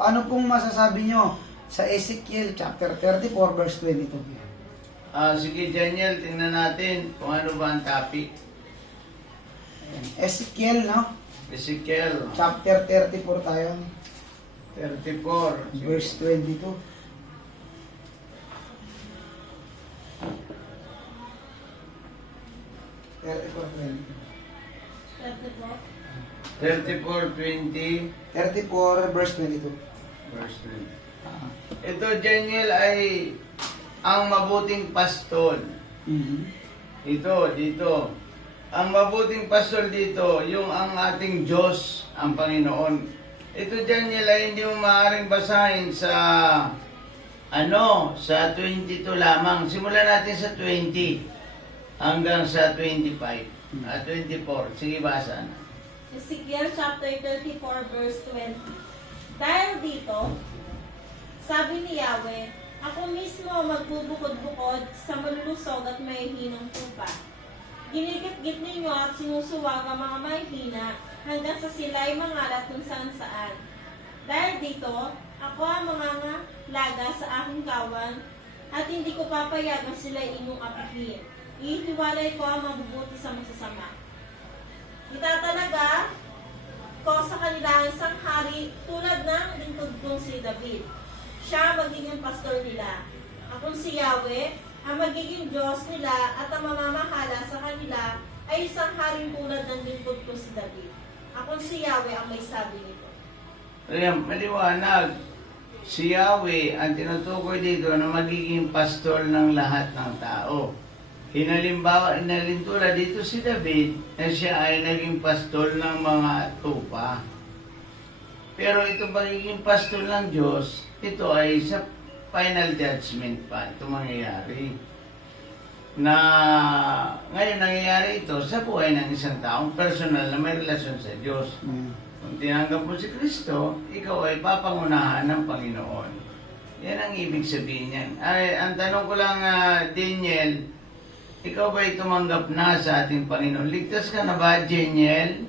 ano pong masasabi nyo sa Ezekiel chapter 34 verse 22? Sige, Daniel, tingnan natin kung ano ba ang topic. Ayan. Ezekiel, no? Ezekiel Chapter 34 tayo. 34. Verse 22. Thirty-four, 20, 34 verse 22. verse 20. Ah. Ito, Daniel, ay ang mabuting pastol. Mhm. Ito, dito. Ang mabuting pastol dito, yung ang ating Diyos, ang Panginoon. Ito, Daniel, ay hindi mo maaaring basahin sa sa 22 lamang. Simulan natin sa 20 hanggang sa 25. 24. Sige, basa na. Ezekiel chapter 34 verse 20. Dahil dito, sabi ni Yahweh, ako mismo magbubukod-bukod sa malulusog at mahihinang tupa. Ginigit-git ninyo at sinusuwag ang mga mahihina hanggang sa sila'y mangalat kung saan-saan. Dahil dito, ako ang mangangalaga sa aking kawan at hindi ko papayagan sila inyong apihin. Ihiwalay ko ang mabubuti sa masasama. Itatalaga ko sa kanila ang isang hari tulad ng lingkod kong si David. Siya ang magiging pastor nila. Akong si Yahweh, ang magiging Diyos nila at ang mamamahala sa kanila ay isang haring tulad ng lingkod kong si David. Akong si Yahweh ang may sabi nito. Ayan, maliwanag. Si Yahweh ang tinutukoy dito na magiging pastor ng lahat ng tao. Hinalintula dito si David na siya ay naging pastol ng mga tupa. Pero ito magiging pastol ng Diyos, ito ay sa final judgment pa. Ito mangyayari. Na ngayon nangyayari ito sa buhay ng isang taong personal na may relasyon sa Diyos. Kung tinanggap mo si Kristo, ikaw ay papangunahan ng Panginoon. Yan ang ibig sabihin niyan. Ay, ang tanong ko lang, Daniel, ikaw ba'y tumanggap na sa ating Panginoon? Ligtas ka na ba, Daniel?